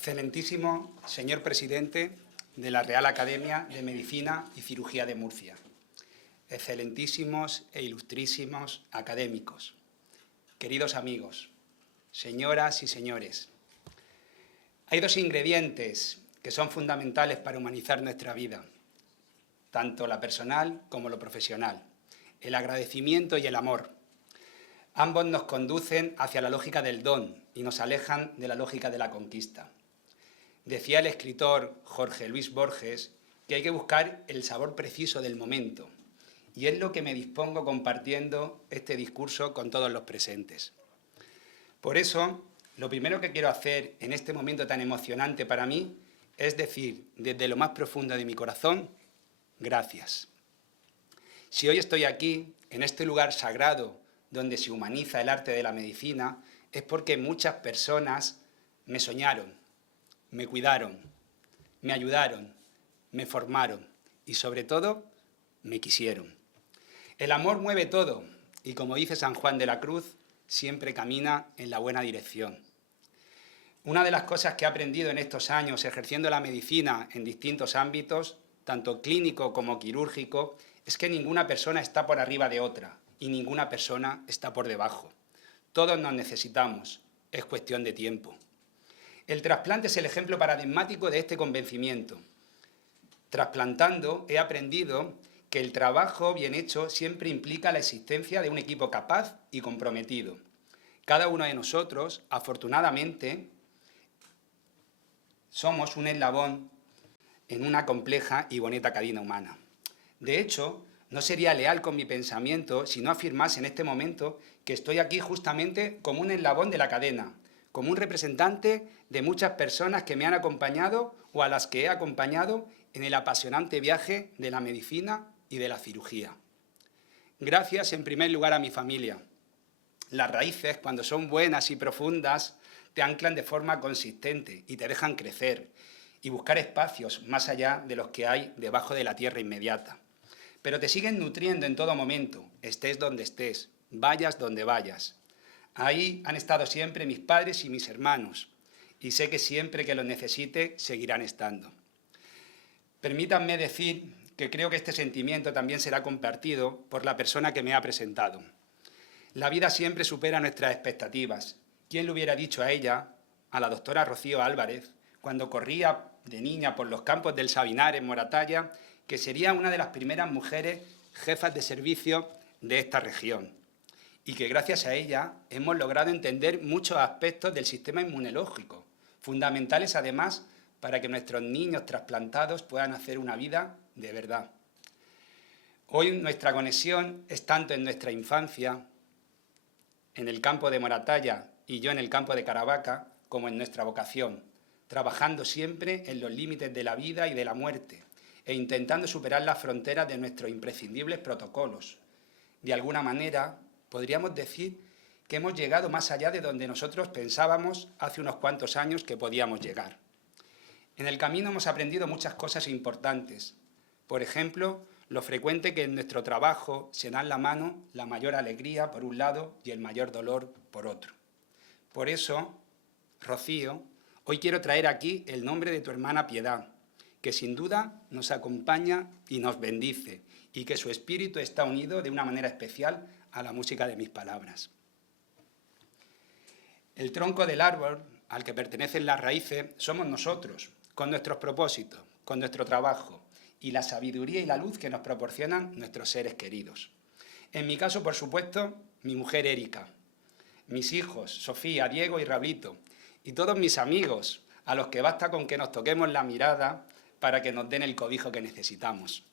Excelentísimo señor presidente de la Real Academia de Medicina y Cirugía de Murcia, excelentísimos e ilustrísimos académicos, queridos amigos, señoras y señores, hay dos ingredientes que son fundamentales para humanizar nuestra vida, tanto la personal como lo profesional, el agradecimiento y el amor. Ambos nos conducen hacia la lógica del don y nos alejan de la lógica de la conquista. Decía el escritor Jorge Luis Borges que hay que buscar el sabor preciso del momento, y es lo que me dispongo compartiendo este discurso con todos los presentes. Por eso, lo primero que quiero hacer en este momento tan emocionante para mí es decir, desde lo más profundo de mi corazón, gracias. Si hoy estoy aquí, en este lugar sagrado, donde se humaniza el arte de la medicina, es porque muchas personas me soñaron, me cuidaron, me ayudaron, me formaron y, sobre todo, me quisieron. El amor mueve todo y, como dice San Juan de la Cruz, siempre camina en la buena dirección. Una de las cosas que he aprendido en estos años ejerciendo la medicina en distintos ámbitos, tanto clínico como quirúrgico, es que ninguna persona está por arriba de otra y ninguna persona está por debajo. Todos nos necesitamos, es cuestión de tiempo. El trasplante es el ejemplo paradigmático de este convencimiento. Trasplantando he aprendido que el trabajo bien hecho siempre implica la existencia de un equipo capaz y comprometido. Cada uno de nosotros, afortunadamente, somos un eslabón en una compleja y bonita cadena humana. De hecho, no sería leal con mi pensamiento si no afirmase en este momento que estoy aquí justamente como un eslabón de la cadena, como un representante de muchas personas que me han acompañado o a las que he acompañado en el apasionante viaje de la medicina y de la cirugía. Gracias en primer lugar a mi familia. Las raíces, cuando son buenas y profundas, te anclan de forma consistente y te dejan crecer y buscar espacios más allá de los que hay debajo de la tierra inmediata. Pero te siguen nutriendo en todo momento, estés donde estés, vayas donde vayas. Ahí han estado siempre mis padres y mis hermanos, y sé que siempre que los necesite seguirán estando. Permítanme decir que creo que este sentimiento también será compartido por la persona que me ha presentado. La vida siempre supera nuestras expectativas. ¿Quién le hubiera dicho a ella, a la doctora Rocío Álvarez, cuando corría de niña por los campos del Sabinar en Moratalla, que sería una de las primeras mujeres jefas de servicio de esta región? Y que gracias a ella hemos logrado entender muchos aspectos del sistema inmunológico, fundamentales además para que nuestros niños trasplantados puedan hacer una vida de verdad. Hoy nuestra conexión es tanto en nuestra infancia, en el campo de Moratalla y yo en el campo de Caravaca, como en nuestra vocación, trabajando siempre en los límites de la vida y de la muerte e intentando superar las fronteras de nuestros imprescindibles protocolos. De alguna manera, podríamos decir que hemos llegado más allá de donde nosotros pensábamos hace unos cuantos años que podíamos llegar. En el camino hemos aprendido muchas cosas importantes. Por ejemplo, lo frecuente que en nuestro trabajo se dan la mano la mayor alegría por un lado y el mayor dolor por otro. Por eso, Rocío, hoy quiero traer aquí el nombre de tu hermana Piedad, que sin duda nos acompaña y nos bendice, y que su espíritu está unido de una manera especial a la música de mis palabras. El tronco del árbol al que pertenecen las raíces somos nosotros, con nuestros propósitos, con nuestro trabajo y la sabiduría y la luz que nos proporcionan nuestros seres queridos. En mi caso, por supuesto, mi mujer Erika, mis hijos Sofía, Diego y Rablito, y todos mis amigos, a los que basta con que nos toquemos la mirada para que nos den el cobijo que necesitamos.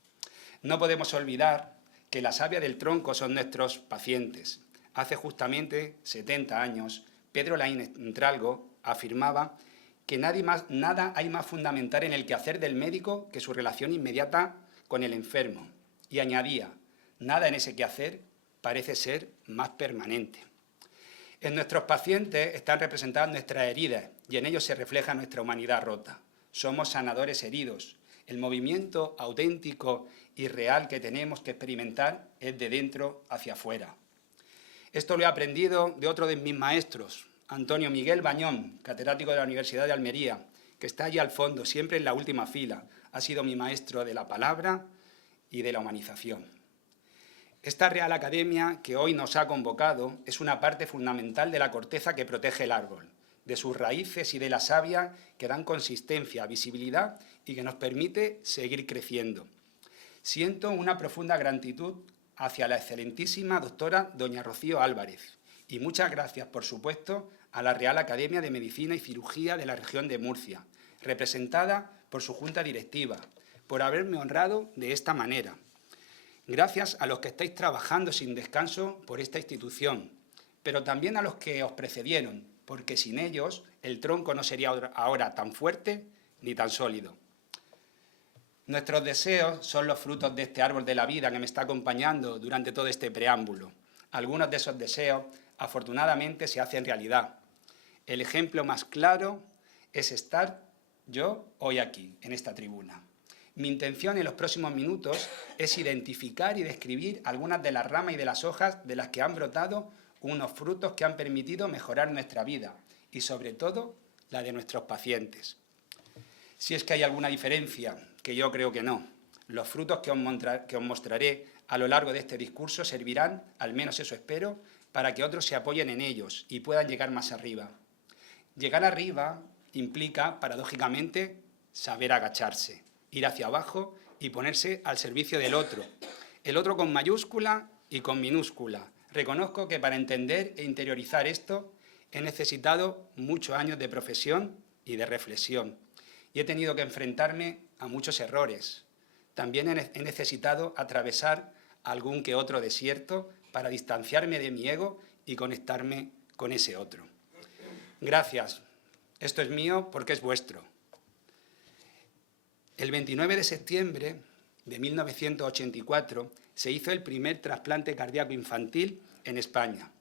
No podemos olvidar que la savia del tronco son nuestros pacientes. Hace justamente 70 años, Pedro Laín Entralgo afirmaba que nada hay más fundamental en el quehacer del médico que su relación inmediata con el enfermo. Y añadía, nada en ese quehacer parece ser más permanente. En nuestros pacientes están representadas nuestras heridas y en ellos se refleja nuestra humanidad rota. Somos sanadores heridos. El movimiento auténtico y real que tenemos que experimentar es de dentro hacia afuera. Esto lo he aprendido de otro de mis maestros, Antonio Miguel Bañón, catedrático de la Universidad de Almería, que está allí al fondo, siempre en la última fila. Ha sido mi maestro de la palabra y de la humanización. Esta Real Academia que hoy nos ha convocado es una parte fundamental de la corteza que protege el árbol, de sus raíces y de la savia que dan consistencia, visibilidad y que nos permite seguir creciendo. Siento una profunda gratitud hacia la excelentísima doctora doña Rocío Álvarez y muchas gracias, por supuesto, a la Real Academia de Medicina y Cirugía de la región de Murcia, representada por su junta directiva, por haberme honrado de esta manera. Gracias a los que estáis trabajando sin descanso por esta institución, pero también a los que os precedieron, porque sin ellos el tronco no sería ahora tan fuerte ni tan sólido. Nuestros deseos son los frutos de este árbol de la vida que me está acompañando durante todo este preámbulo. Algunos de esos deseos, afortunadamente, se hacen realidad. El ejemplo más claro es estar yo hoy aquí, en esta tribuna. Mi intención en los próximos minutos es identificar y describir algunas de las ramas y de las hojas de las que han brotado unos frutos que han permitido mejorar nuestra vida y, sobre todo, la de nuestros pacientes. Si es que hay alguna diferencia, que yo creo que no, los frutos que os mostraré a lo largo de este discurso servirán, al menos eso espero, para que otros se apoyen en ellos y puedan llegar más arriba. Llegar arriba implica, paradójicamente, saber agacharse, ir hacia abajo y ponerse al servicio del otro. El otro con mayúscula y con minúscula. Reconozco que para entender e interiorizar esto he necesitado muchos años de profesión y de reflexión. Y he tenido que enfrentarme a muchos errores. También he necesitado atravesar algún que otro desierto para distanciarme de mi ego y conectarme con ese otro. Gracias. Esto es mío porque es vuestro. El 29 de septiembre de 1984 se hizo el primer trasplante cardíaco infantil en España.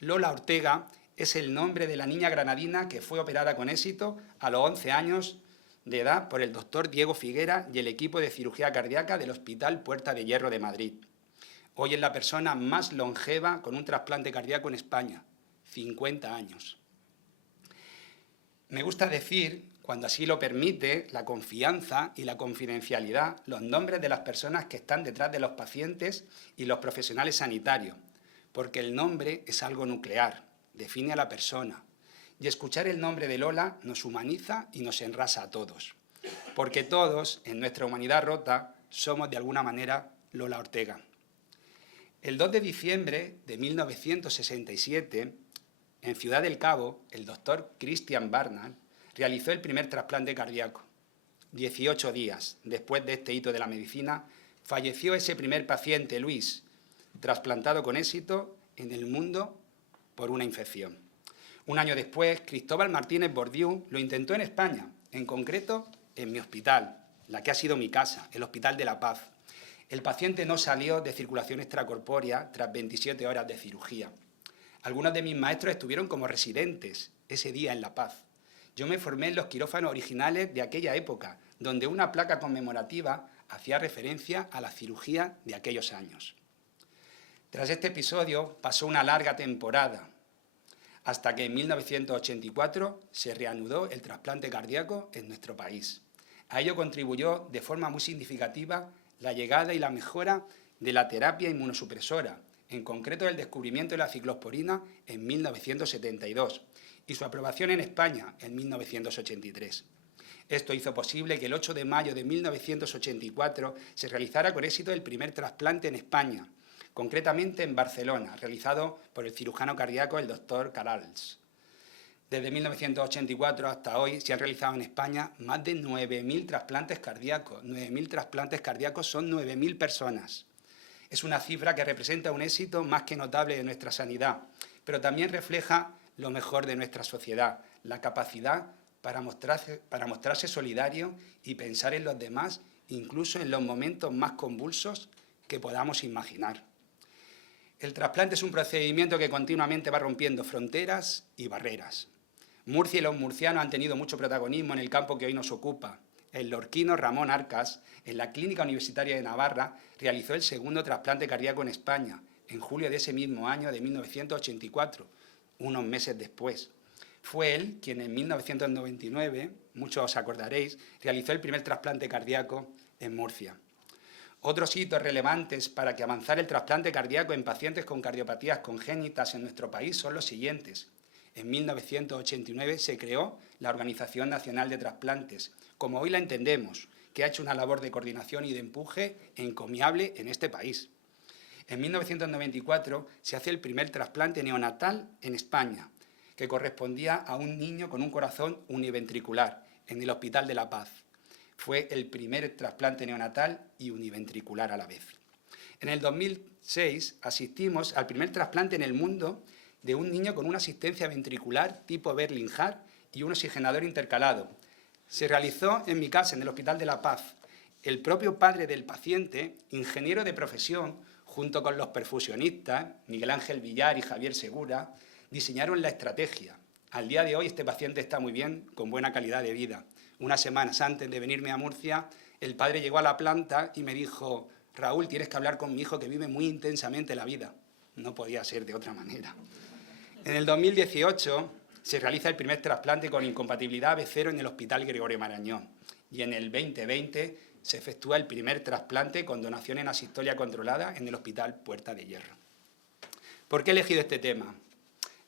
Lola Ortega es el nombre de la niña granadina que fue operada con éxito a los 11 años de edad por el doctor Diego Figuera y el equipo de cirugía cardíaca del Hospital Puerta de Hierro de Madrid. Hoy es la persona más longeva con un trasplante cardíaco en España, 50 años. Me gusta decir, cuando así lo permite, la confianza y la confidencialidad, los nombres de las personas que están detrás de los pacientes y los profesionales sanitarios, porque el nombre es algo nuclear, define a la persona. Y escuchar el nombre de Lola nos humaniza y nos enrasa a todos, porque todos, en nuestra humanidad rota, somos de alguna manera Lola Ortega. El 2 de diciembre de 1967, en Ciudad del Cabo, el doctor Christian Barnard realizó el primer trasplante cardíaco. 18 días después de este hito de la medicina, falleció ese primer paciente, Luis, trasplantado con éxito en el mundo por una infección. Un año después, Cristóbal Martínez Bordiú lo intentó en España, en concreto en mi hospital, la que ha sido mi casa, el Hospital de la Paz. El paciente no salió de circulación extracorpórea tras 27 horas de cirugía. Algunos de mis maestros estuvieron como residentes ese día en La Paz. Yo me formé en los quirófanos originales de aquella época, donde una placa conmemorativa hacía referencia a la cirugía de aquellos años. Tras este episodio pasó una larga temporada, hasta que en 1984 se reanudó el trasplante cardíaco en nuestro país. A ello contribuyó de forma muy significativa la llegada y la mejora de la terapia inmunosupresora, en concreto el descubrimiento de la ciclosporina en 1972 y su aprobación en España en 1983. Esto hizo posible que el 8 de mayo de 1984 se realizara con éxito el primer trasplante en España, concretamente en Barcelona, realizado por el cirujano cardíaco el doctor Carals. Desde 1984 hasta hoy se han realizado en España más de 9.000 trasplantes cardíacos. 9.000 trasplantes cardíacos son 9.000 personas. Es una cifra que representa un éxito más que notable de nuestra sanidad, pero también refleja lo mejor de nuestra sociedad, la capacidad para mostrarse solidario y pensar en los demás, incluso en los momentos más convulsos que podamos imaginar. El trasplante es un procedimiento que continuamente va rompiendo fronteras y barreras. Murcia y los murcianos han tenido mucho protagonismo en el campo que hoy nos ocupa. El lorquino Ramón Arcas, en la Clínica Universitaria de Navarra, realizó el segundo trasplante cardíaco en España, en julio de ese mismo año de 1984, unos meses después. Fue él quien en 1999, muchos os acordaréis, realizó el primer trasplante cardíaco en Murcia. Otros hitos relevantes para que avanzara el trasplante cardíaco en pacientes con cardiopatías congénitas en nuestro país son los siguientes. En 1989 se creó la Organización Nacional de Trasplantes, como hoy la entendemos, que ha hecho una labor de coordinación y de empuje encomiable en este país. En 1994 se hace el primer trasplante neonatal en España, que correspondía a un niño con un corazón univentricular en el Hospital de la Paz. Fue el primer trasplante neonatal y univentricular a la vez. En el 2006 asistimos al primer trasplante en el mundo de un niño con una asistencia ventricular tipo Berlin-Hart y un oxigenador intercalado. Se realizó en mi casa, en el Hospital de la Paz. El propio padre del paciente, ingeniero de profesión, junto con los perfusionistas, Miguel Ángel Villar y Javier Segura, diseñaron la estrategia. Al día de hoy este paciente está muy bien, con buena calidad de vida. Unas semanas antes de venirme a Murcia, el padre llegó a la planta y me dijo: Raúl, tienes que hablar con mi hijo que vive muy intensamente la vida. No podía ser de otra manera. En el 2018 se realiza el primer trasplante con incompatibilidad AB0 en el Hospital Gregorio Marañón y en el 2020 se efectúa el primer trasplante con donación en asistolia controlada en el Hospital Puerta de Hierro. ¿Por qué he elegido este tema?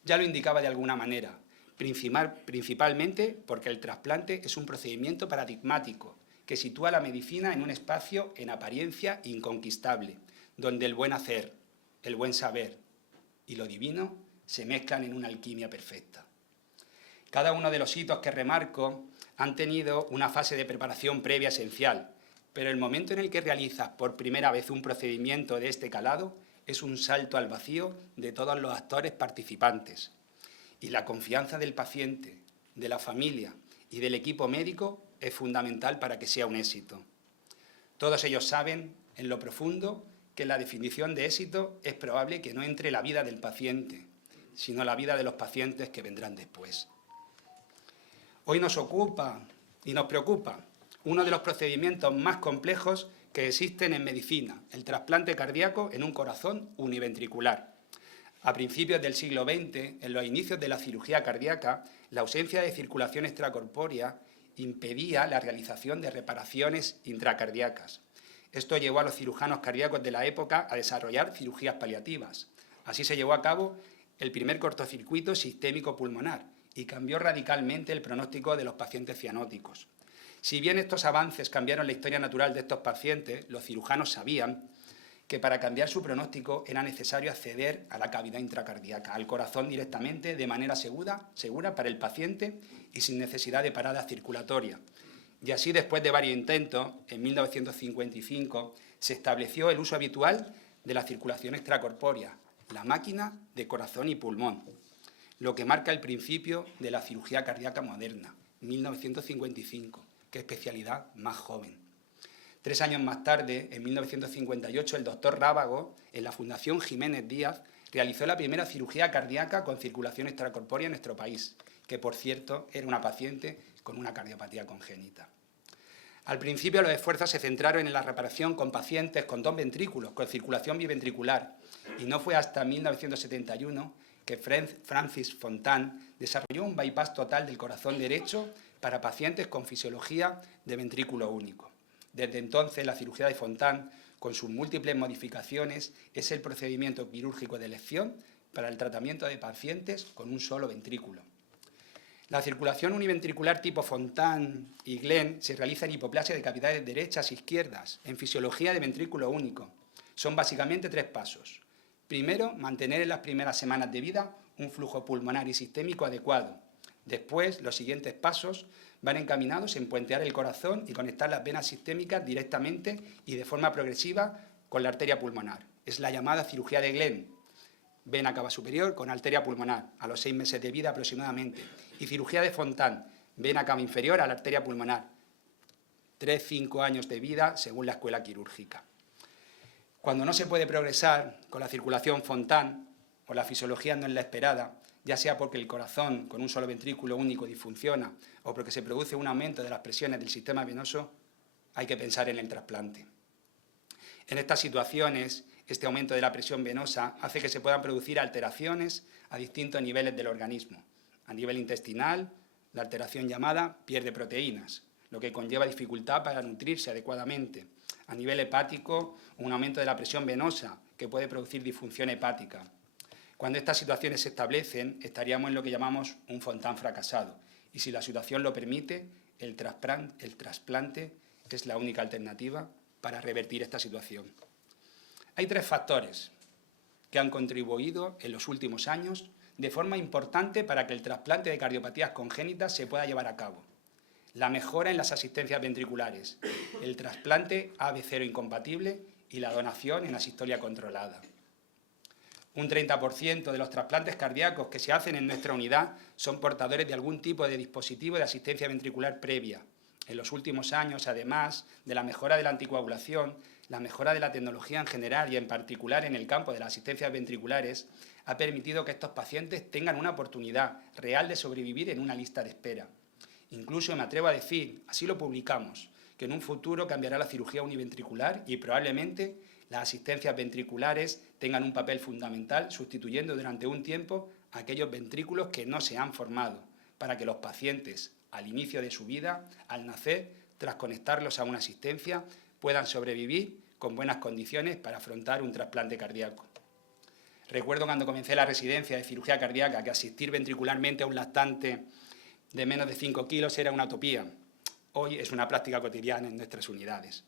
Ya lo indicaba de alguna manera, principalmente porque el trasplante es un procedimiento paradigmático que sitúa la medicina en un espacio en apariencia inconquistable, donde el buen hacer, el buen saber y lo divino se mezclan en una alquimia perfecta. Cada uno de los hitos que remarco han tenido una fase de preparación previa esencial, pero el momento en el que realizas por primera vez un procedimiento de este calado es un salto al vacío de todos los actores participantes. Y la confianza del paciente, de la familia y del equipo médico es fundamental para que sea un éxito. Todos ellos saben, en lo profundo, que en la definición de éxito es probable que no entre la vida del paciente, sino la vida de los pacientes que vendrán después. Hoy nos ocupa y nos preocupa uno de los procedimientos más complejos que existen en medicina, el trasplante cardíaco en un corazón univentricular. A principios del siglo XX, en los inicios de la cirugía cardíaca, la ausencia de circulación extracorpórea impedía la realización de reparaciones intracardíacas. Esto llevó a los cirujanos cardíacos de la época a desarrollar cirugías paliativas. Así se llevó a cabo el primer cortocircuito sistémico pulmonar y cambió radicalmente el pronóstico de los pacientes cianóticos. Si bien estos avances cambiaron la historia natural de estos pacientes, los cirujanos sabían que para cambiar su pronóstico era necesario acceder a la cavidad intracardíaca, al corazón directamente, de manera segura para el paciente y sin necesidad de parada circulatoria. Y así, después de varios intentos, en 1955 se estableció el uso habitual de la circulación extracorpórea, la máquina de corazón y pulmón, lo que marca el principio de la cirugía cardíaca moderna, 1955, qué especialidad más joven. 3 años más tarde, en 1958, el doctor Rábago, en la Fundación Jiménez Díaz, realizó la primera cirugía cardíaca con circulación extracorpórea en nuestro país, que por cierto era una paciente con una cardiopatía congénita. Al principio los esfuerzos se centraron en la reparación con pacientes con 2 ventrículos, con circulación biventricular, y no fue hasta 1971 que Francis Fontan desarrolló un bypass total del corazón derecho para pacientes con fisiología de ventrículo único. Desde entonces, la cirugía de Fontan, con sus múltiples modificaciones, es el procedimiento quirúrgico de elección para el tratamiento de pacientes con un solo ventrículo. La circulación univentricular tipo Fontan y Glenn se realiza en hipoplasia de cavidades derechas e izquierdas, en fisiología de ventrículo único. Son básicamente 3 pasos. Primero, mantener en las primeras semanas de vida un flujo pulmonar y sistémico adecuado. Después, los siguientes pasos van encaminados en puentear el corazón y conectar las venas sistémicas directamente y de forma progresiva con la arteria pulmonar. Es la llamada cirugía de Glenn. Vena cava superior con arteria pulmonar, a los 6 meses de vida aproximadamente. Y cirugía de Fontan, vena cava inferior a la arteria pulmonar. 3-5 años de vida según la escuela quirúrgica. Cuando no se puede progresar con la circulación Fontan o la fisiología no es la esperada, ya sea porque el corazón con un solo ventrículo único disfunciona o porque se produce un aumento de las presiones del sistema venoso, hay que pensar en el trasplante. En estas situaciones, este aumento de la presión venosa hace que se puedan producir alteraciones a distintos niveles del organismo, A nivel intestinal, la alteración llamada pierde proteínas, lo que conlleva dificultad para nutrirse adecuadamente. A nivel hepático, un aumento de la presión venosa, que puede producir disfunción hepática. Cuando estas situaciones se establecen, estaríamos en lo que llamamos un Fontán fracasado. Y si la situación lo permite, el trasplante es la única alternativa para revertir esta situación. Hay 3 factores que han contribuido en los últimos años de forma importante para que el trasplante de cardiopatías congénitas se pueda llevar a cabo. La mejora en las asistencias ventriculares, el trasplante AB0 incompatible y la donación en asistolia controlada. Un 30% de los trasplantes cardíacos que se hacen en nuestra unidad son portadores de algún tipo de dispositivo de asistencia ventricular previa. En los últimos años, además de la mejora de la anticoagulación, la mejora de la tecnología en general y en particular en el campo de las asistencias ventriculares ha permitido que estos pacientes tengan una oportunidad real de sobrevivir en una lista de espera. Incluso me atrevo a decir, así lo publicamos, que en un futuro cambiará la cirugía univentricular y probablemente las asistencias ventriculares tengan un papel fundamental sustituyendo durante un tiempo aquellos ventrículos que no se han formado, para que los pacientes, al inicio de su vida, al nacer, tras conectarlos a una asistencia, puedan sobrevivir con buenas condiciones para afrontar un trasplante cardíaco. Recuerdo cuando comencé la residencia de cirugía cardíaca que asistir ventricularmente a un lactante de menos de 5 kilos era una utopía. Hoy es una práctica cotidiana en nuestras unidades.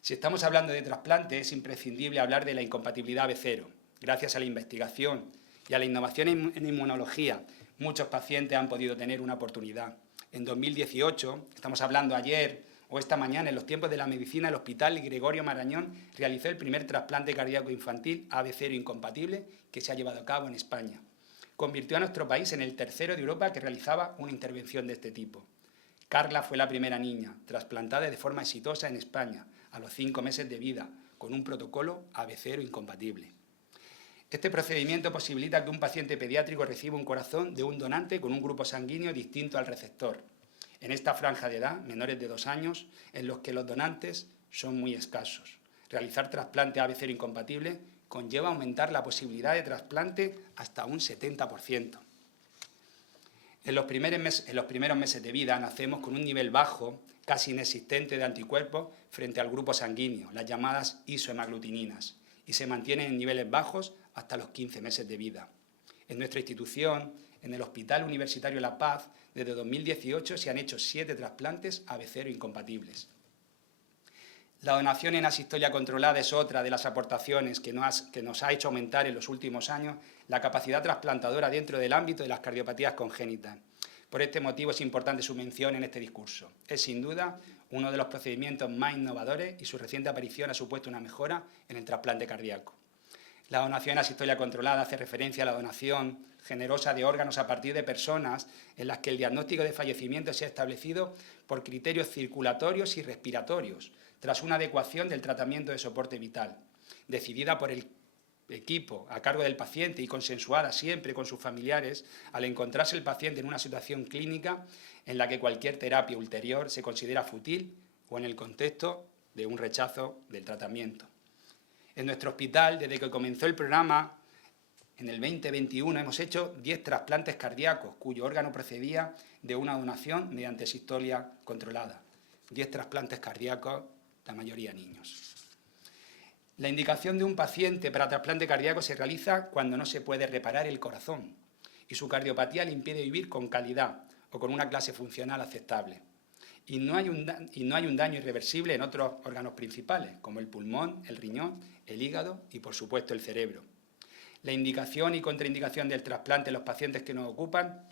Si estamos hablando de trasplante, es imprescindible hablar de la incompatibilidad AB0. Gracias a la investigación y a la innovación en inmunología, muchos pacientes han podido tener una oportunidad. En 2018, estamos hablando ayer o esta mañana, en los tiempos de la medicina, el Hospital Gregorio Marañón realizó el primer trasplante cardíaco infantil AB0 incompatible que se ha llevado a cabo en España. Convirtió a nuestro país en el tercero de Europa que realizaba una intervención de este tipo. Carla fue la primera niña trasplantada de forma exitosa en España, a los 5 meses de vida, con un protocolo AB0 incompatible. Este procedimiento posibilita que un paciente pediátrico reciba un corazón de un donante con un grupo sanguíneo distinto al receptor. En esta franja de edad, menores de 2 años, en los que los donantes son muy escasos. Realizar trasplante AB0 incompatible conlleva aumentar la posibilidad de trasplante hasta un 70%. En los primeros meses de vida nacemos con un nivel bajo, casi inexistente de anticuerpos frente al grupo sanguíneo, las llamadas isohemaglutininas, y se mantienen en niveles bajos hasta los 15 meses de vida. En nuestra institución, en el Hospital Universitario La Paz, desde 2018 se han hecho 7 trasplantes AB0 incompatibles. La donación en asistolia controlada es otra de las aportaciones que nos ha hecho aumentar en los últimos años la capacidad trasplantadora dentro del ámbito de las cardiopatías congénitas. Por este motivo es importante su mención en este discurso. Es sin duda uno de los procedimientos más innovadores y su reciente aparición ha supuesto una mejora en el trasplante cardíaco. La donación en asistolia controlada hace referencia a la donación generosa de órganos a partir de personas en las que el diagnóstico de fallecimiento se ha establecido por criterios circulatorios y respiratorios, tras una adecuación del tratamiento de soporte vital, decidida por el equipo a cargo del paciente y consensuada siempre con sus familiares al encontrarse el paciente en una situación clínica en la que cualquier terapia ulterior se considera fútil o en el contexto de un rechazo del tratamiento. En nuestro hospital, desde que comenzó el programa, en el 2021 hemos hecho 10 trasplantes cardíacos, cuyo órgano procedía de una donación mediante asistolia controlada. 10 trasplantes cardíacos, la mayoría niños. La indicación de un paciente para trasplante cardíaco se realiza cuando no se puede reparar el corazón y su cardiopatía le impide vivir con calidad o con una clase funcional aceptable. Y no hay un daño irreversible en otros órganos principales, como el pulmón, el riñón, el hígado y, por supuesto, el cerebro. La indicación y contraindicación del trasplante en los pacientes que nos ocupan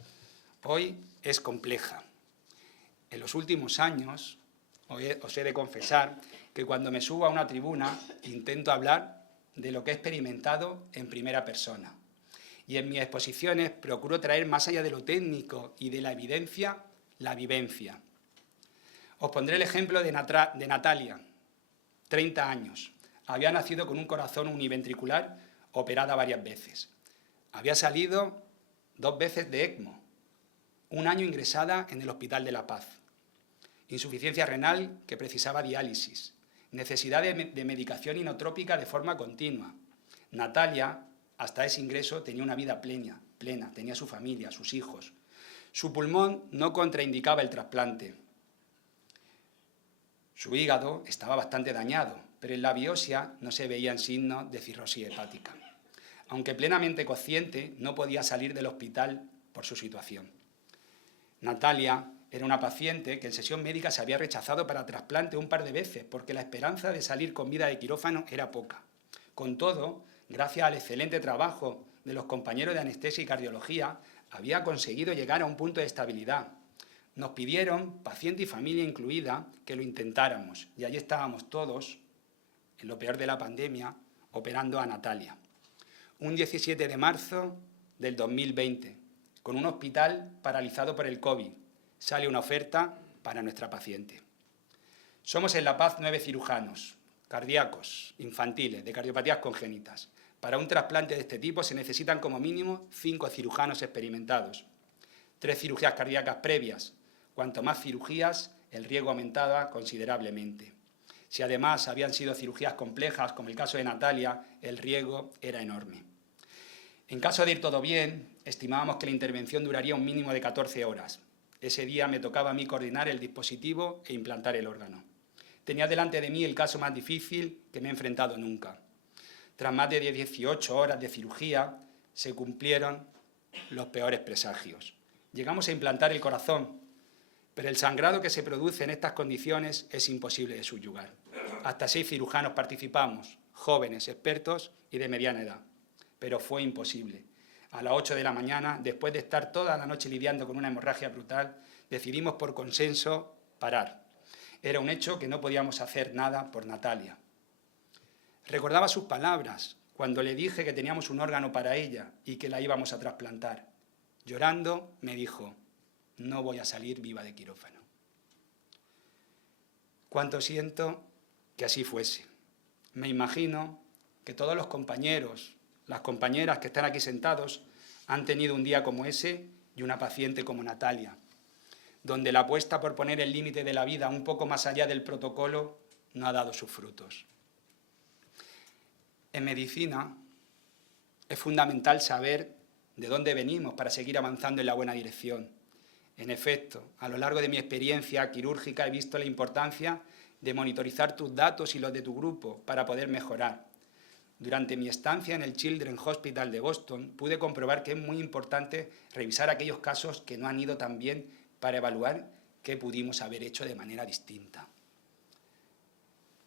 hoy es compleja. En los últimos años, os he de confesar que cuando me subo a una tribuna intento hablar de lo que he experimentado en primera persona. Y en mis exposiciones procuro traer más allá de lo técnico y de la evidencia, la vivencia. Os pondré el ejemplo de Natalia, 30 años. Había nacido con un corazón univentricular operada varias veces. Había salido 2 veces de ECMO, 1 año ingresada en el Hospital de La Paz. Insuficiencia renal que precisaba diálisis, necesidad de medicación inotrópica de forma continua. Natalia, hasta ese ingreso, tenía una vida plena, tenía su familia, sus hijos. Su pulmón no contraindicaba el trasplante. Su hígado estaba bastante dañado, pero en la biopsia no se veían signos de cirrosis hepática. Aunque plenamente consciente, no podía salir del hospital por su situación. Natalia era una paciente que en sesión médica se había rechazado para trasplante un par de veces porque la esperanza de salir con vida de quirófano era poca. Con todo, gracias al excelente trabajo de los compañeros de anestesia y cardiología, había conseguido llegar a un punto de estabilidad. Nos pidieron, paciente y familia incluida, que lo intentáramos y allí estábamos todos, en lo peor de la pandemia, operando a Natalia. Un 17 de marzo del 2020, con un hospital paralizado por el COVID, sale una oferta para nuestra paciente. Somos en La Paz 9 cirujanos, cardíacos, infantiles, de cardiopatías congénitas. Para un trasplante de este tipo se necesitan como mínimo 5 cirujanos experimentados, 3 cirugías cardíacas previas. Cuanto más cirugías, el riesgo aumentaba considerablemente. Si además habían sido cirugías complejas, como el caso de Natalia, el riesgo era enorme. En caso de ir todo bien, estimábamos que la intervención duraría un mínimo de 14 horas. Ese día me tocaba a mí coordinar el dispositivo e implantar el órgano. Tenía delante de mí el caso más difícil que me he enfrentado nunca. Tras más de 18 horas de cirugía, se cumplieron los peores presagios. Llegamos a implantar el corazón, pero el sangrado que se produce en estas condiciones es imposible de subyugar. Hasta 6 cirujanos participamos, jóvenes, expertos y de mediana edad. Pero fue imposible. A las 8 de la mañana, después de estar toda la noche lidiando con una hemorragia brutal, decidimos por consenso parar. Era un hecho que no podíamos hacer nada por Natalia. Recordaba sus palabras cuando le dije que teníamos un órgano para ella y que la íbamos a trasplantar. Llorando, me dijo: no voy a salir viva de quirófano. Cuánto siento que así fuese. Me imagino que todos los compañeros, las compañeras que están aquí sentados han tenido un día como ese y una paciente como Natalia, donde la apuesta por poner el límite de la vida un poco más allá del protocolo no ha dado sus frutos. En medicina es fundamental saber de dónde venimos para seguir avanzando en la buena dirección. En efecto, a lo largo de mi experiencia quirúrgica he visto la importancia de monitorizar tus datos y los de tu grupo para poder mejorar. Durante mi estancia en el Children's Hospital de Boston pude comprobar que es muy importante revisar aquellos casos que no han ido tan bien para evaluar qué pudimos haber hecho de manera distinta.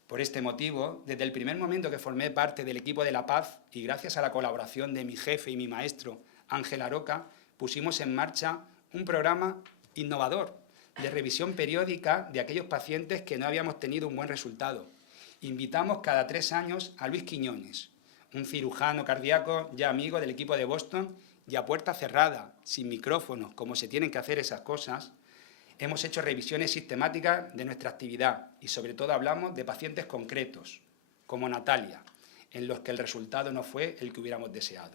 Por este motivo, desde el primer momento que formé parte del equipo de La Paz y gracias a la colaboración de mi jefe y mi maestro, Ángel Aroca, pusimos en marcha un programa innovador de revisión periódica de aquellos pacientes que no habíamos tenido un buen resultado. Invitamos cada 3 años a Luis Quiñones, un cirujano cardíaco ya amigo del equipo de Boston, y a puerta cerrada, sin micrófonos, como se tienen que hacer esas cosas, hemos hecho revisiones sistemáticas de nuestra actividad y sobre todo hablamos de pacientes concretos, como Natalia, en los que el resultado no fue el que hubiéramos deseado.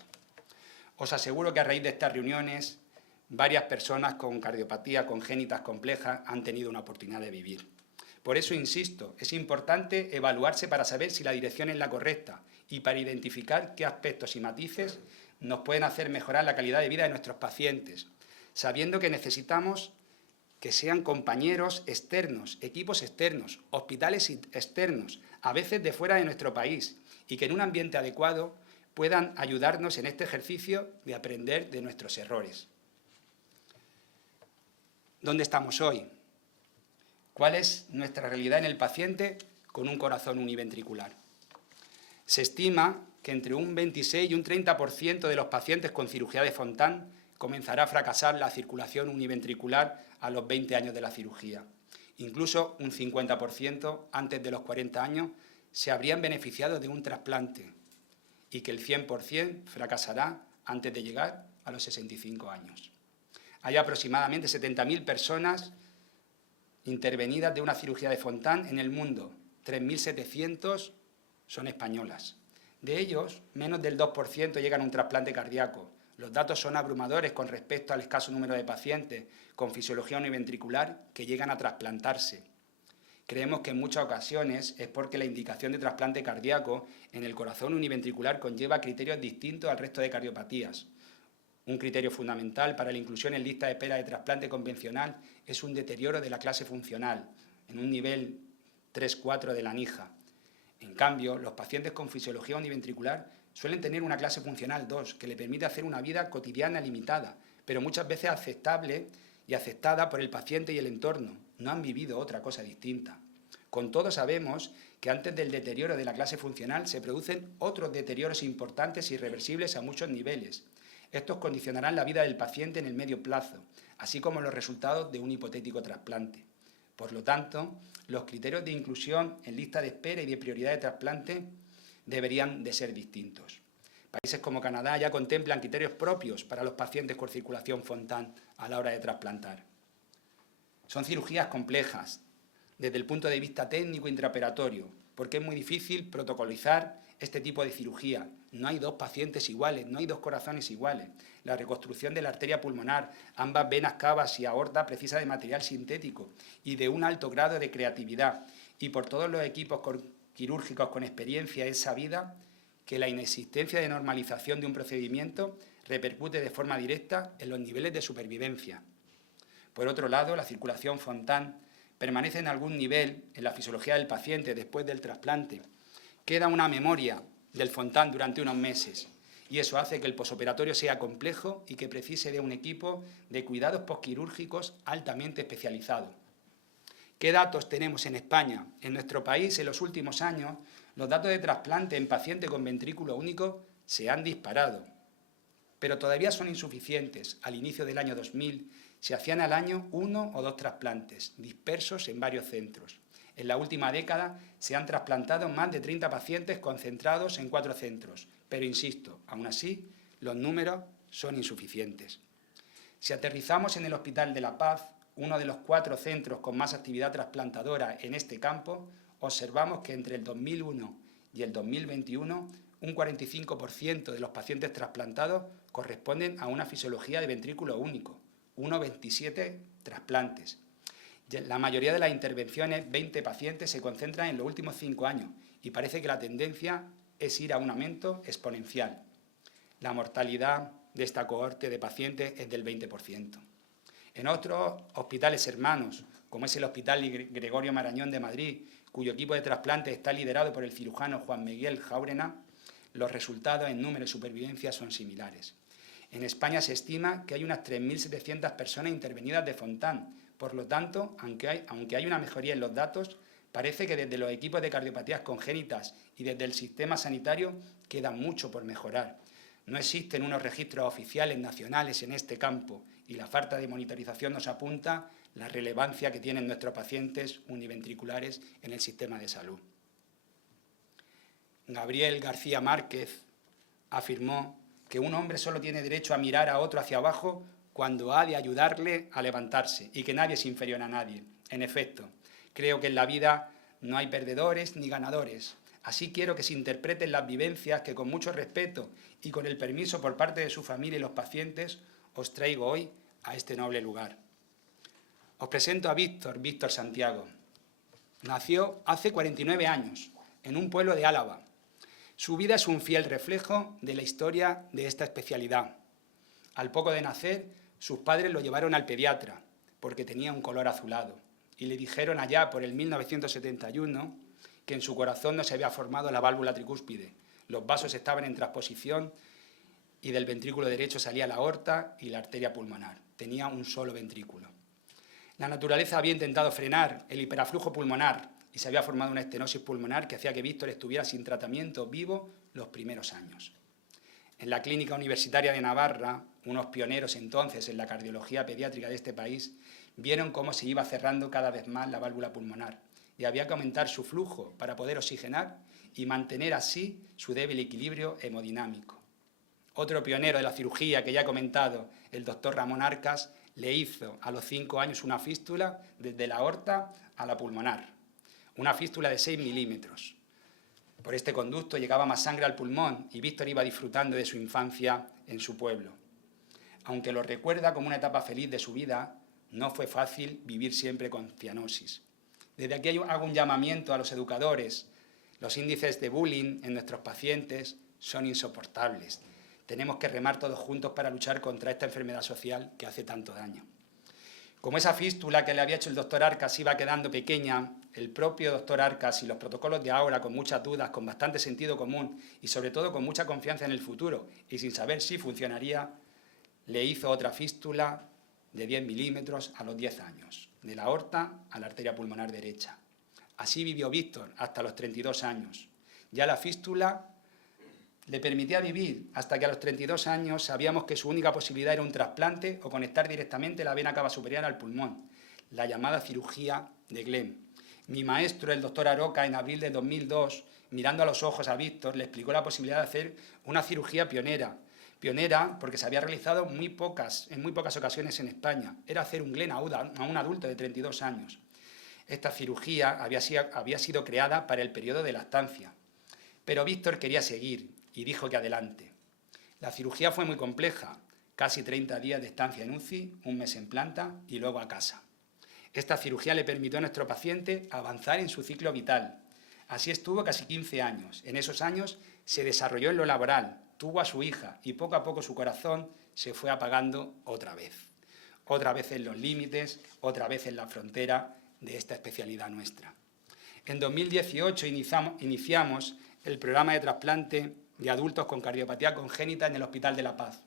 Os aseguro que a raíz de estas reuniones, varias personas con cardiopatía congénitas complejas han tenido una oportunidad de vivir. Por eso insisto, es importante evaluarse para saber si la dirección es la correcta y para identificar qué aspectos y matices nos pueden hacer mejorar la calidad de vida de nuestros pacientes, sabiendo que necesitamos que sean compañeros externos, equipos externos, hospitales externos, a veces de fuera de nuestro país, y que en un ambiente adecuado puedan ayudarnos en este ejercicio de aprender de nuestros errores. ¿Dónde estamos hoy? ¿Cuál es nuestra realidad en el paciente con un corazón univentricular? Se estima que entre un 26 y un 30% de los pacientes con cirugía de Fontan comenzará a fracasar la circulación univentricular a los 20 años de la cirugía. Incluso un 50% antes de los 40 años se habrían beneficiado de un trasplante y que el 100% fracasará antes de llegar a los 65 años. Hay aproximadamente 70.000 personas intervenidas de una cirugía de Fontan en el mundo. 3.700 son españolas. De ellos, menos del 2% llegan a un trasplante cardíaco. Los datos son abrumadores con respecto al escaso número de pacientes con fisiología univentricular que llegan a trasplantarse. Creemos que en muchas ocasiones es porque la indicación de trasplante cardíaco en el corazón univentricular conlleva criterios distintos al resto de cardiopatías. Un criterio fundamental para la inclusión en lista de espera de trasplante convencional es un deterioro de la clase funcional, en un nivel 3-4 de la NIJA. En cambio, los pacientes con fisiología univentricular suelen tener una clase funcional 2, que le permite hacer una vida cotidiana limitada, pero muchas veces aceptable y aceptada por el paciente y el entorno. No han vivido otra cosa distinta. Con todo, sabemos que antes del deterioro de la clase funcional se producen otros deterioros importantes e irreversibles a muchos niveles. Estos condicionarán la vida del paciente en el medio plazo, así como los resultados de un hipotético trasplante. Por lo tanto, los criterios de inclusión en lista de espera y de prioridad de trasplante deberían de ser distintos. Países como Canadá ya contemplan criterios propios para los pacientes con circulación Fontan a la hora de trasplantar. Son cirugías complejas desde el punto de vista técnico e intraoperatorio, porque es muy difícil protocolizar este tipo de cirugía. No hay dos pacientes iguales, no hay dos corazones iguales. La reconstrucción de la arteria pulmonar, ambas venas cavas y aorta precisa de material sintético y de un alto grado de creatividad. Y por todos los equipos quirúrgicos con experiencia es sabida que la inexistencia de normalización de un procedimiento repercute de forma directa en los niveles de supervivencia. Por otro lado, la circulación Fontan permanece en algún nivel en la fisiología del paciente después del trasplante. Queda una memoria del Fontan durante unos meses y eso hace que el posoperatorio sea complejo y que precise de un equipo de cuidados postquirúrgicos altamente especializado. ¿Qué datos tenemos en España? En nuestro país, en los últimos años, los datos de trasplante en pacientes con ventrículo único se han disparado, pero todavía son insuficientes. Al inicio del año 2000 se hacían al año 1 o 2 trasplantes, dispersos en varios centros. En la última década se han trasplantado más de 30 pacientes concentrados en 4 centros, pero insisto, aún así, los números son insuficientes. Si aterrizamos en el Hospital de la Paz, uno de los 4 centros con más actividad trasplantadora en este campo, observamos que entre el 2001 y el 2021 un 45% de los pacientes trasplantados corresponden a una fisiología de ventrículo único, 1,27 trasplantes. La mayoría de las intervenciones, 20 pacientes, se concentran en los últimos 5 años y parece que la tendencia es ir a un aumento exponencial. La mortalidad de esta cohorte de pacientes es del 20%. En otros hospitales hermanos, como es el Hospital Gregorio Marañón de Madrid, cuyo equipo de trasplante está liderado por el cirujano Juan Miguel Jáurena, los resultados en número de supervivencia son similares. En España se estima que hay unas 3.700 personas intervenidas de Fontan. Por lo tanto, aunque hay una mejoría en los datos, parece que desde los equipos de cardiopatías congénitas y desde el sistema sanitario queda mucho por mejorar. No existen unos registros oficiales nacionales en este campo y la falta de monitorización nos apunta la relevancia que tienen nuestros pacientes univentriculares en el sistema de salud. Gabriel García Márquez afirmó que un hombre solo tiene derecho a mirar a otro hacia abajo cuando ha de ayudarle a levantarse y que nadie es inferior a nadie. En efecto, creo que en la vida no hay perdedores ni ganadores. Así quiero que se interpreten las vivencias que con mucho respeto y con el permiso por parte de su familia y los pacientes os traigo hoy a este noble lugar. Os presento a Víctor Santiago. Nació hace 49 años en un pueblo de Álava. Su vida es un fiel reflejo de la historia de esta especialidad. Al poco de nacer, sus padres lo llevaron al pediatra porque tenía un color azulado y le dijeron allá por el 1971 que en su corazón no se había formado la válvula tricúspide. Los vasos estaban en transposición y del ventrículo derecho salía la aorta y la arteria pulmonar. Tenía un solo ventrículo. La naturaleza había intentado frenar el hiperaflujo pulmonar y se había formado una estenosis pulmonar que hacía que Víctor estuviera sin tratamiento vivo los primeros años. En la Clínica Universitaria de Navarra, unos pioneros entonces en la cardiología pediátrica de este país vieron cómo se iba cerrando cada vez más la válvula pulmonar y había que aumentar su flujo para poder oxigenar y mantener así su débil equilibrio hemodinámico. Otro pionero de la cirugía que ya he comentado, el doctor Ramón Arcas, le hizo a los 5 años una fístula desde la aorta a la pulmonar, una fístula de 6 milímetros. Por este conducto llegaba más sangre al pulmón y Víctor iba disfrutando de su infancia en su pueblo. Aunque lo recuerda como una etapa feliz de su vida, no fue fácil vivir siempre con cianosis. Desde aquí hago un llamamiento a los educadores. Los índices de bullying en nuestros pacientes son insoportables. Tenemos que remar todos juntos para luchar contra esta enfermedad social que hace tanto daño. Como esa fístula que le había hecho el doctor Arcas iba quedando pequeña, el propio doctor Arcas y los protocolos de ahora, con muchas dudas, con bastante sentido común y sobre todo con mucha confianza en el futuro y sin saber si funcionaría, le hizo otra fístula de 10 milímetros a los 10 años, de la aorta a la arteria pulmonar derecha. Así vivió Víctor hasta los 32 años. Ya la fístula le permitía vivir hasta que a los 32 años sabíamos que su única posibilidad era un trasplante o conectar directamente la vena cava superior al pulmón, la llamada cirugía de Glenn. Mi maestro, el doctor Aroca, en abril de 2002, mirando a los ojos a Víctor, le explicó la posibilidad de hacer una cirugía pionera. Pionera porque se había realizado en muy pocas ocasiones en España. Era hacer un Glenn a un adulto de 32 años. Esta cirugía había sido creada para el periodo de lactancia. Pero Víctor quería seguir y dijo que adelante. La cirugía fue muy compleja, casi 30 días de estancia en UCI, un mes en planta y luego a casa. Esta cirugía le permitió a nuestro paciente avanzar en su ciclo vital. Así estuvo casi 15 años. En esos años se desarrolló en lo laboral, tuvo a su hija y poco a poco su corazón se fue apagando otra vez. Otra vez en los límites, otra vez en la frontera de esta especialidad nuestra. En 2018 iniciamos el programa de trasplante de adultos con cardiopatía congénita en el Hospital de la Paz.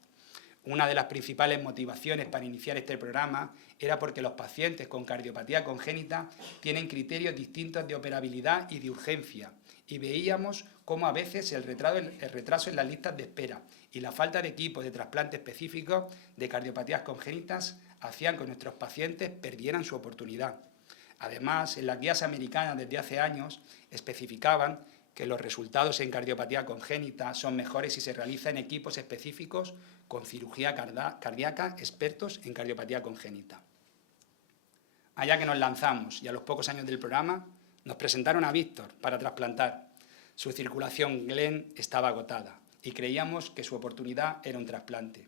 Una de las principales motivaciones para iniciar este programa era porque los pacientes con cardiopatía congénita tienen criterios distintos de operabilidad y de urgencia, y veíamos cómo a veces el retraso en las listas de espera y la falta de equipos de trasplante específicos de cardiopatías congénitas hacían que nuestros pacientes perdieran su oportunidad. Además, en las guías americanas desde hace años especificaban que los resultados en cardiopatía congénita son mejores si se realiza en equipos específicos con cirugía cardíaca expertos en cardiopatía congénita. Allá que nos lanzamos y a los pocos años del programa nos presentaron a Víctor para trasplantar. Su circulación Glenn estaba agotada y creíamos que su oportunidad era un trasplante.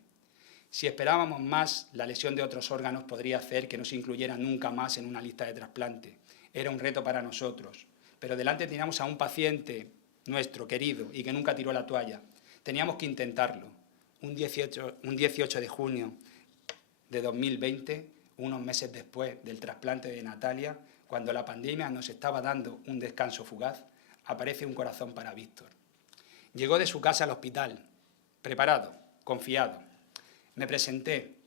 Si esperábamos más, la lesión de otros órganos podría hacer que no se incluyera nunca más en una lista de trasplante. Era un reto para nosotros. Pero delante teníamos a un paciente nuestro, querido, y que nunca tiró la toalla. Teníamos que intentarlo. Un 18 de junio de 2020, unos meses después del trasplante de Natalia, cuando la pandemia nos estaba dando un descanso fugaz, aparece un corazón para Víctor. Llegó de su casa al hospital, preparado, confiado. Me presenté,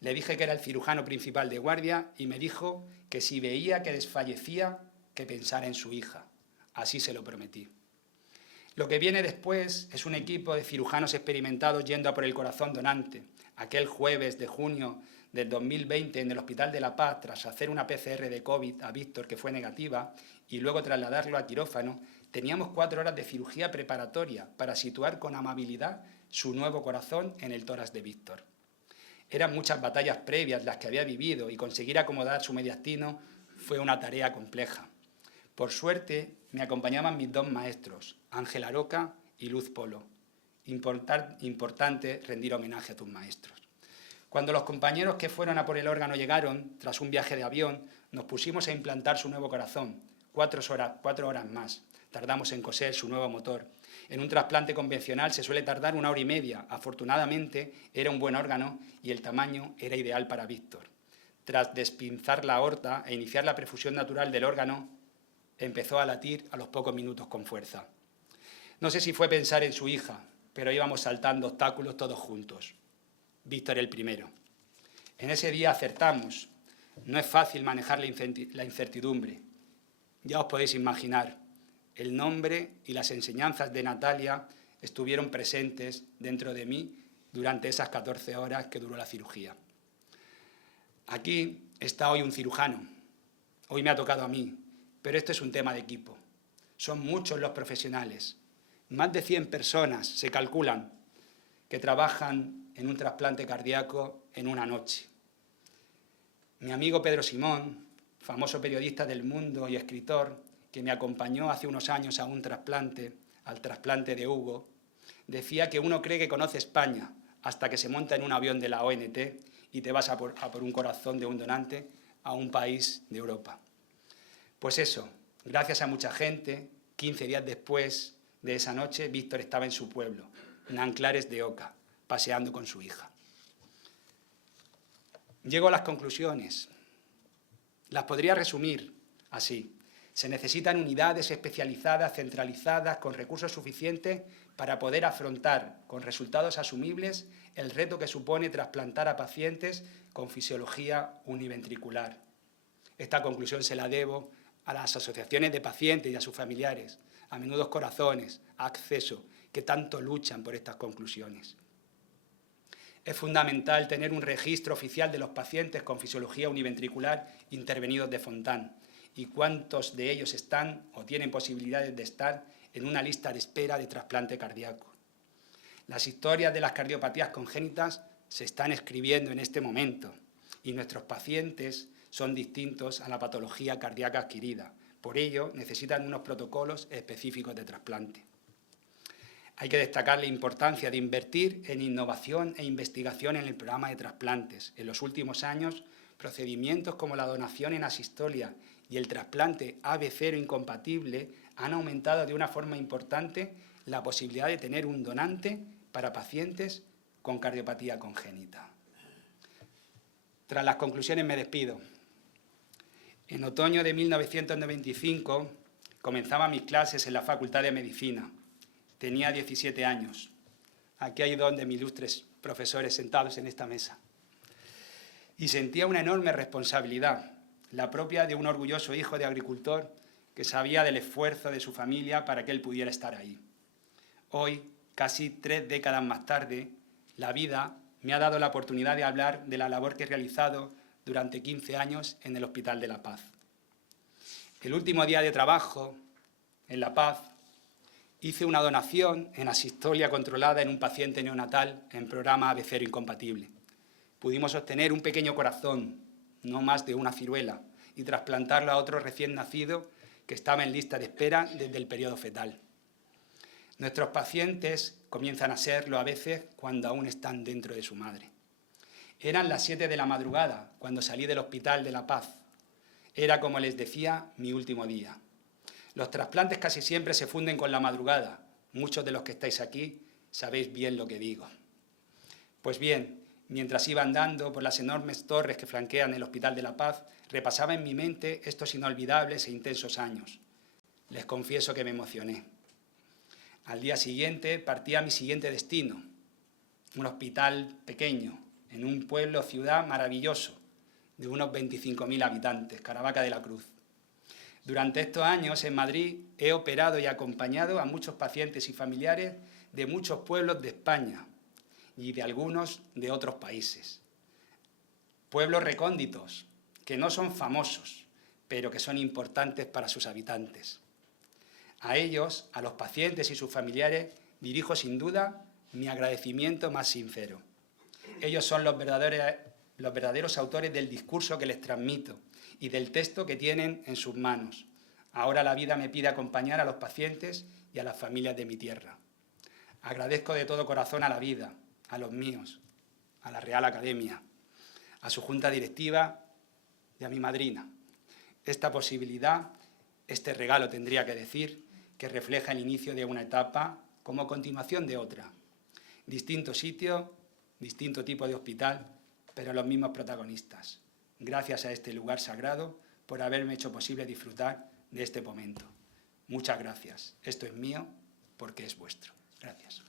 le dije que era el cirujano principal de guardia y me dijo que si veía que desfallecía, que pensara en su hija. Así se lo prometí. Lo que viene después es un equipo de cirujanos experimentados yendo a por el corazón donante. Aquel jueves de junio del 2020 en el Hospital de la Paz, tras hacer una PCR de COVID a Víctor que fue negativa y luego trasladarlo a quirófano, teníamos 4 horas de cirugía preparatoria para situar con amabilidad su nuevo corazón en el tórax de Víctor. Eran muchas batallas previas las que había vivido y conseguir acomodar su mediastino fue una tarea compleja. Por suerte, me acompañaban mis 2 maestros, Ángel Aroca y Luz Polo. Importante rendir homenaje a tus maestros. Cuando los compañeros que fueron a por el órgano llegaron, tras un viaje de avión, nos pusimos a implantar su nuevo corazón, 4 horas más. Tardamos en coser su nuevo motor. En un trasplante convencional se suele tardar 1 hora y media. Afortunadamente, era un buen órgano y el tamaño era ideal para Víctor. Tras despinzar la aorta e iniciar la perfusión natural del órgano, empezó a latir a los pocos minutos con fuerza. No sé si fue pensar en su hija, pero íbamos saltando obstáculos todos juntos. Víctor el primero. En ese día acertamos. No es fácil manejar la incertidumbre. Ya os podéis imaginar, el nombre y las enseñanzas de Natalia estuvieron presentes dentro de mí durante esas 14 horas que duró la cirugía. Aquí está hoy un cirujano. Hoy me ha tocado a mí. Pero esto es un tema de equipo. Son muchos los profesionales. Más de 100 personas se calculan que trabajan en un trasplante cardíaco en una noche. Mi amigo Pedro Simón, famoso periodista del Mundo y escritor, que me acompañó hace unos años a un trasplante, al trasplante de Hugo, decía que uno cree que conoce España hasta que se monta en un avión de la ONT y te vas a por un corazón de un donante a un país de Europa. Pues eso, gracias a mucha gente, 15 días después de esa noche, Víctor estaba en su pueblo, Nanclares de Oca, paseando con su hija. Llego a las conclusiones. Las podría resumir así. Se necesitan unidades especializadas, centralizadas, con recursos suficientes para poder afrontar con resultados asumibles el reto que supone trasplantar a pacientes con fisiología univentricular. Esta conclusión se la debo a las asociaciones de pacientes y a sus familiares, a Menudos Corazones, a Acceso, que tanto luchan por estas conclusiones. Es fundamental tener un registro oficial de los pacientes con fisiología univentricular intervenidos de Fontán y cuántos de ellos están o tienen posibilidades de estar en una lista de espera de trasplante cardíaco. Las historias de las cardiopatías congénitas se están escribiendo en este momento y nuestros pacientes son distintos a la patología cardíaca adquirida. Por ello, necesitan unos protocolos específicos de trasplante. Hay que destacar la importancia de invertir en innovación e investigación en el programa de trasplantes. En los últimos años, procedimientos como la donación en asistolia y el trasplante AB0 incompatible han aumentado de una forma importante la posibilidad de tener un donante para pacientes con cardiopatía congénita. Tras las conclusiones me despido. En otoño de 1995 comenzaba mis clases en la Facultad de Medicina. Tenía 17 años. Aquí hay dos de mis ilustres profesores sentados en esta mesa. Y sentía una enorme responsabilidad, la propia de un orgulloso hijo de agricultor que sabía del esfuerzo de su familia para que él pudiera estar ahí. Hoy, casi 3 décadas más tarde, la vida me ha dado la oportunidad de hablar de la labor que he realizado durante 15 años en el Hospital de La Paz. El último día de trabajo en La Paz hice una donación en asistolia controlada en un paciente neonatal en programa AB0 incompatible. Pudimos obtener un pequeño corazón, no más de una ciruela, y trasplantarlo a otro recién nacido que estaba en lista de espera desde el periodo fetal. Nuestros pacientes comienzan a serlo a veces cuando aún están dentro de su madre. Eran las 7 de la madrugada cuando salí del Hospital de La Paz. Era, como les decía, mi último día. Los trasplantes casi siempre se funden con la madrugada. Muchos de los que estáis aquí sabéis bien lo que digo. Pues bien, mientras iba andando por las enormes torres que flanquean el Hospital de La Paz, repasaba en mi mente estos inolvidables e intensos años. Les confieso que me emocioné. Al día siguiente partía a mi siguiente destino, un hospital pequeño, en un pueblo ciudad maravilloso, de unos 25.000 habitantes, Caravaca de la Cruz. Durante estos años en Madrid he operado y acompañado a muchos pacientes y familiares de muchos pueblos de España y de algunos de otros países. Pueblos recónditos, que no son famosos, pero que son importantes para sus habitantes. A ellos, a los pacientes y sus familiares, dirijo sin duda mi agradecimiento más sincero. Ellos son los verdaderos autores del discurso que les transmito y del texto que tienen en sus manos. Ahora la vida me pide acompañar a los pacientes y a las familias de mi tierra. Agradezco de todo corazón a la vida, a los míos, a la Real Academia, a su junta directiva y a mi madrina. Esta posibilidad, este regalo tendría que decir, que refleja el inicio de una etapa como continuación de otra. Distinto sitio, distinto tipo de hospital, pero los mismos protagonistas. Gracias a este lugar sagrado por haberme hecho posible disfrutar de este momento. Muchas gracias. Esto es mío porque es vuestro. Gracias.